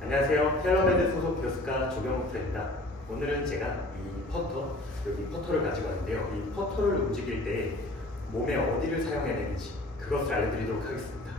안녕하세요. 텔러메드 소속 교수가 조경호입니다. 오늘은 제가 이 여기 퍼터를 가지고 왔는데요. 이 퍼터를 움직일 때 몸에 어디를 사용해야 되는지 그것을 알려드리도록 하겠습니다.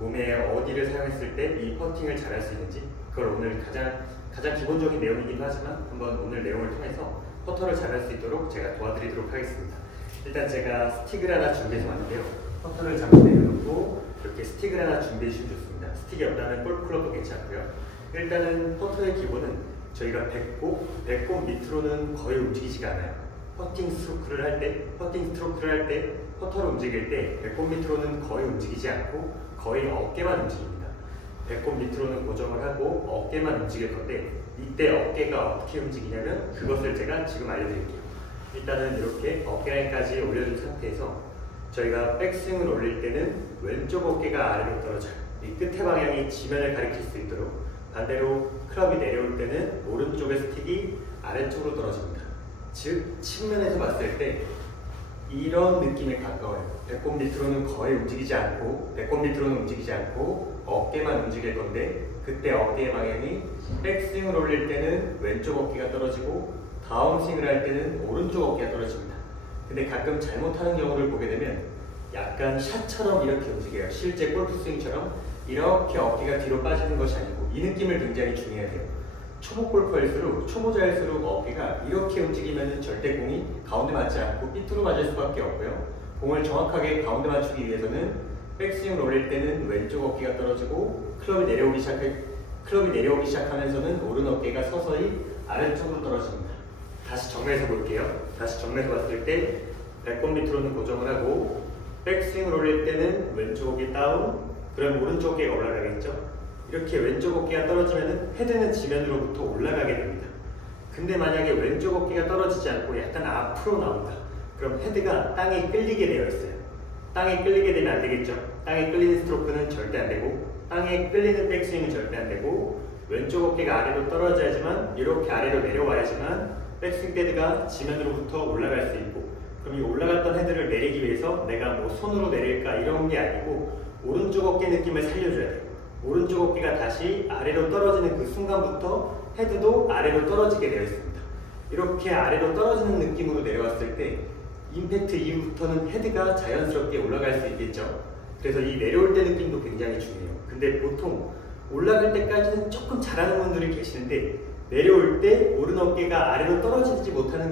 몸에 어디를 사용했을 때 이 퍼팅을 잘할 수 있는지 그걸 오늘 가장 기본적인 내용이기도 하지만 한번 오늘 내용을 통해서 퍼터를 잘할 수 있도록 제가 도와드리도록 하겠습니다. 일단 제가 스틱을 하나 준비해서 왔는데요. 퍼터를 잠깐 내려놓고 이렇게 스틱을 하나 준비해 주시면 좋습니다. 스틱이 없다면 골프클럽도 괜찮고요. 일단은 퍼터의 기본은 저희가 배꼽 밑으로는 거의 움직이지가 않아요. 퍼팅 스트로크를 할 때 퍼터를 움직일 때 배꼽 밑으로는 거의 움직이지 않고 거의 어깨만 움직입니다. 배꼽 밑으로는 고정을 하고 어깨만 움직일 건데 이때 어깨가 어떻게 움직이냐면 그것을 제가 지금 알려드릴게요. 일단은 이렇게 어깨 라인까지 올려준 상태에서 저희가 백스윙을 올릴 때는 왼쪽 어깨가 아래로 떨어져요. 이 끝의 방향이 지면을 가리킬 수 있도록 반대로 클럽이 내려올 때는 오른쪽의 스틱이 아래쪽으로 떨어집니다. 즉 측면에서 봤을 때 이런 느낌에 가까워요. 배꼽 밑으로는 거의 움직이지 않고 어깨만 움직일 건데 그때 어깨의 방향이 백스윙을 올릴 때는 왼쪽 어깨가 떨어지고 다운스윙을 할 때는 오른쪽 어깨가 떨어집니다. 근데 가끔 잘못하는 경우를 보게 되면 약간 샷처럼 이렇게 움직여요. 실제 골프 스윙처럼 이렇게 어깨가 뒤로 빠지는 것이 아니고 이 느낌을 굉장히 중요해야 돼요. 초보자일수록 어깨가 이렇게 움직이면 절대 공이 가운데 맞지 않고 삐뚤어 맞을 수밖에 없고요. 공을 정확하게 가운데 맞추기 위해서는 백스윙을 올릴 때는 왼쪽 어깨가 떨어지고 클럽이 내려오기 시작하면서는 오른 어깨가 서서히 아래쪽으로 떨어집니다. 다시 정면에서 볼게요. 다시 정면에서 봤을 때 배꼽 밑으로는 고정을 하고 백스윙을 올릴 때는 왼쪽 어깨 다운, 그럼 오른쪽 어깨가 올라가겠죠? 이렇게 왼쪽 어깨가 떨어지면 헤드는 지면으로부터 올라가게 됩니다. 근데 만약에 왼쪽 어깨가 떨어지지 않고 약간 앞으로 나온다. 그럼 헤드가 땅에 끌리게 되어 있어요. 땅에 끌리게 되면 안 되겠죠? 땅에 끌리는 스트로크는 절대 안 되고 땅에 끌리는 백스윙은 절대 안 되고 왼쪽 어깨가 아래로 떨어져야지만 이렇게 아래로 내려와야지만 백스윙 패드가 지면으로부터 올라갈 수 있고 그럼 이 올라갔던 헤드를 내리기 위해서 내가 뭐 손으로 내릴까 이런 게 아니고 오른쪽 어깨 느낌을 살려줘야 돼요. 오른쪽 어깨가 다시 아래로 떨어지는 그 순간부터 헤드도 아래로 떨어지게 되어 있습니다. 이렇게 아래로 떨어지는 느낌으로 내려왔을 때 임팩트 이후부터는 헤드가 자연스럽게 올라갈 수 있겠죠. 그래서 이 내려올 때 느낌도 굉장히 중요해요. 근데 보통 올라갈 때까지는 조금 잘하는 분들이 계시는데 내려올 때 오른 어깨가 아래로 떨어지지 못하는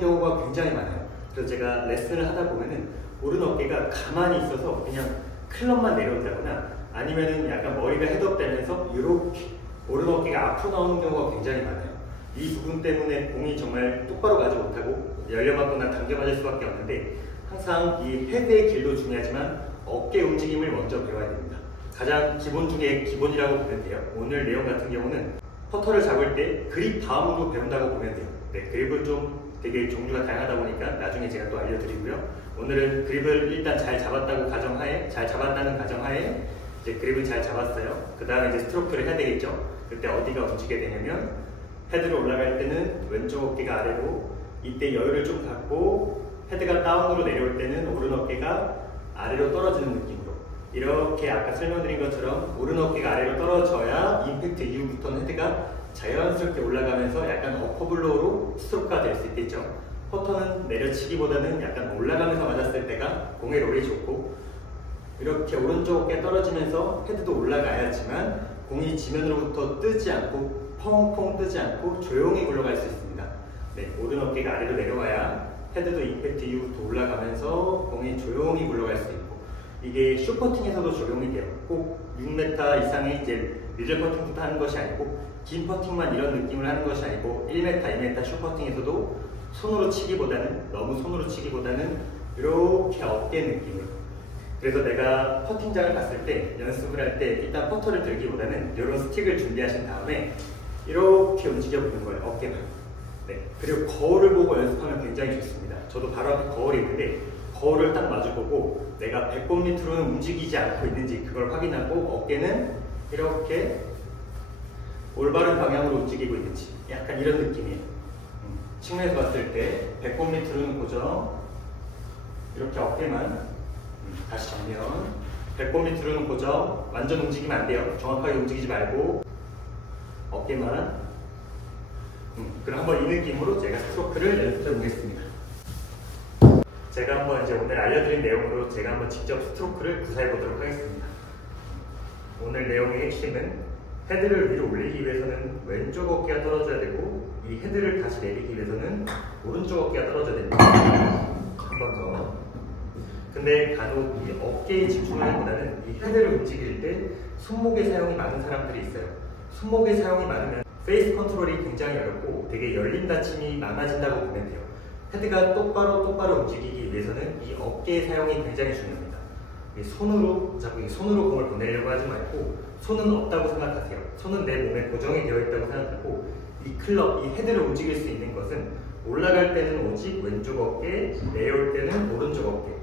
경우가 굉장히 많아요. 그래서 제가 레슨을 하다 보면은 오른 어깨가 가만히 있어서 그냥 클럽만 내려온다거나 아니면은 약간 머리가 헤드업되면서 이렇게 오른 어깨가 앞으로 나오는 경우가 굉장히 많아요. 이 부분 때문에 공이 정말 똑바로 가지 못하고 열려맞거나 당겨맞을 수밖에 없는데 항상 이 헤드의 길도 중요하지만 어깨 움직임을 먼저 배워야 됩니다. 가장 기본 중에 기본이라고 보면 돼요. 오늘 내용 같은 경우는 퍼터를 잡을 때 그립 다음으로 배운다고 보면 돼요. 네, 그립은 좀 되게 종류가 다양하다 보니까 나중에 제가 또 알려드리고요. 오늘은 그립을 일단 잘 잡았다는 가정하에 이제 그립을 잘 잡았어요. 그 다음에 이제 스트로크를 해야 되겠죠. 그때 어디가 움직이게 되냐면 헤드로 올라갈 때는 왼쪽 어깨가 아래로 이때 여유를 좀 갖고 헤드가 다운으로 내려올 때는 오른 어깨가 아래로 떨어지는 느낌으로 이렇게 아까 설명드린 것처럼 오른 어깨가 아래로 떨어져야 임팩트 이후부터는 헤드가 자연스럽게 올라가면서 약간 어퍼블로우로 스트로크가 될 수 있겠죠. 퍼터는 내려치기보다는 약간 올라가면서 맞았을 때가 공의 롤이 좋고 이렇게 오른쪽 어깨 떨어지면서 헤드도 올라가야지만 공이 지면으로부터 뜨지 않고 펑펑 뜨지 않고 조용히 굴러갈 수 있습니다. 네, 오른 어깨가 아래로 내려와야 헤드도 임팩트 이후부터 올라가면서 공이 조용히 굴러갈 수 있고 이게 숏퍼팅에서도 적용이 돼요. 꼭 6m 이상의 이제 미들 퍼팅부터 하는 것이 아니고 긴 퍼팅만 이런 느낌을 하는 것이 아니고 1m, 2m 숏퍼팅에서도 너무 손으로 치기보다는 이렇게 어깨 느낌으로. 그래서 내가 퍼팅장을 갔을 때 연습을 할 때 일단 퍼터를 들기보다는 이런 스틱을 준비하신 다음에 이렇게 움직여 보는 거예요. 어깨만. 네. 그리고 거울을 보고 연습하면 굉장히 좋습니다. 저도 바로 앞에 거울이 있는데 거울을 딱 마주보고 내가 배꼽 밑으로는 움직이지 않고 있는지 그걸 확인하고 어깨는 이렇게 올바른 방향으로 움직이고 있는지 약간 이런 느낌이에요. 측면에서 봤을 때 배꼽 밑으로는 고정, 이렇게 어깨만 다시 정면, 배꼽 밑으로는 고정, 완전 움직이면 안 돼요. 정확하게 움직이지 말고 어깨만. 그럼 한번 이 느낌으로 제가 스트로크를 연습해 보겠습니다. 제가 한번 이제 오늘 알려드린 내용으로 제가 한번 직접 스트로크를 구사해 보도록 하겠습니다. 오늘 내용의 핵심은 헤드를 위로 올리기 위해서는 왼쪽 어깨가 떨어져야 되고, 이 헤드를 다시 내리기 위해서는 오른쪽 어깨가 떨어져야 됩니다. 한 번 더. 근데 간혹 이 어깨에 집중하기보다는 이 헤드를 움직일 때 손목의 사용이 많은 사람들이 있어요. 손목의 사용이 많으면 페이스 컨트롤이 굉장히 어렵고 되게 열림 닫힘이 많아진다고 보면 돼요. 헤드가 똑바로 움직이기 위해서는 이 어깨의 사용이 굉장히 중요합니다. 자꾸 손으로 공을 보내려고 하지 말고, 손은 없다고 생각하세요. 손은 내 몸에 고정이 되어 있다고 생각하고, 이 클럽, 이 헤드를 움직일 수 있는 것은 올라갈 때는 오직 왼쪽 어깨, 내려올 때는 오른쪽 어깨,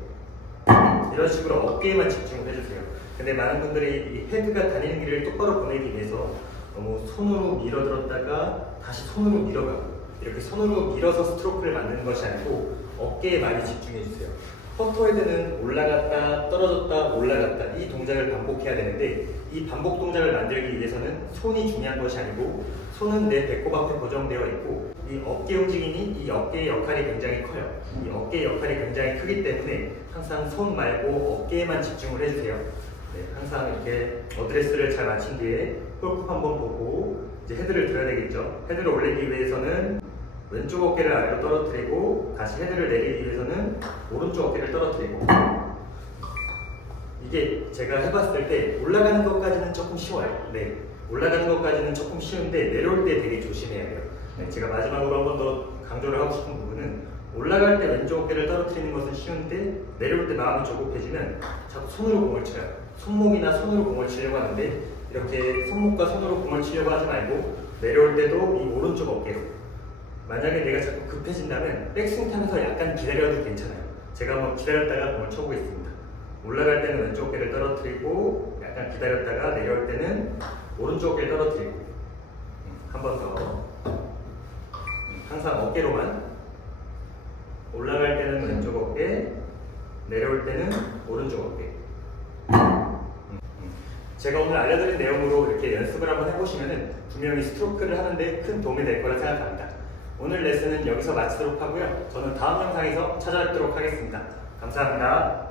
이런 식으로 어깨에만 집중을 해주세요. 근데 많은 분들이 이 헤드가 다니는 길을 똑바로 보내기 위해서 너무 손으로 밀어들었다가 다시 손으로 밀어가고, 이렇게 손으로 밀어서 스트로크를 만드는 것이 아니고 어깨에 많이 집중해주세요. 퍼터헤드는 올라갔다 떨어졌다 올라갔다 이 동작을 반복해야 되는데, 이 반복 동작을 만들기 위해서는 손이 중요한 것이 아니고, 손은 내 배꼽 앞에 고정되어 있고, 이 어깨 움직임이 이 어깨의 역할이 굉장히 커요. 이 어깨의 역할이 굉장히 크기 때문에 항상 손 말고 어깨에만 집중을 해주세요. 네, 항상 이렇게 어드레스를 잘 마친 뒤에 홀컵 한번 보고 이제 헤드를 들어야 되겠죠. 헤드를 올리기 위해서는 왼쪽 어깨를 아래로 떨어뜨리고, 다시 헤드를 내리기 위해서는 오른쪽 어깨를 떨어뜨리고. 이게 제가 해봤을 때 올라가는 것까지는 조금 쉬워요. 네, 올라가는 것까지는 조금 쉬운데 내려올 때 되게 조심해야 돼요. 네, 제가 마지막으로 한 번 더 강조를 하고 싶은 부분은, 올라갈 때 왼쪽 어깨를 떨어뜨리는 것은 쉬운데 내려올 때 마음이 조급해지면 자꾸 손으로 공을 쳐요. 손목이나 손으로 공을 치려고 하는데, 이렇게 손목과 손으로 공을 치려고 하지 말고 내려올 때도 이 오른쪽 어깨로. 만약에 내가 자꾸 급해진다면 백스윙 타면서 약간 기다려도 괜찮아요. 제가 한번 기다렸다가 공을 쳐보겠습니다. 올라갈 때는 왼쪽 어깨를 떨어뜨리고, 약간 기다렸다가 내려올 때는 오른쪽 어깨를 떨어뜨리고. 한 번 더. 항상 어깨로만. 올라갈 때는 왼쪽 어깨, 내려올 때는 오른쪽 어깨. 제가 오늘 알려드린 내용으로 이렇게 연습을 한번 해보시면 분명히 스트로크를 하는데 큰 도움이 될 거라 생각합니다. 오늘 레슨은 여기서 마치도록 하고요. 저는 다음 영상에서 찾아뵙도록 하겠습니다. 감사합니다.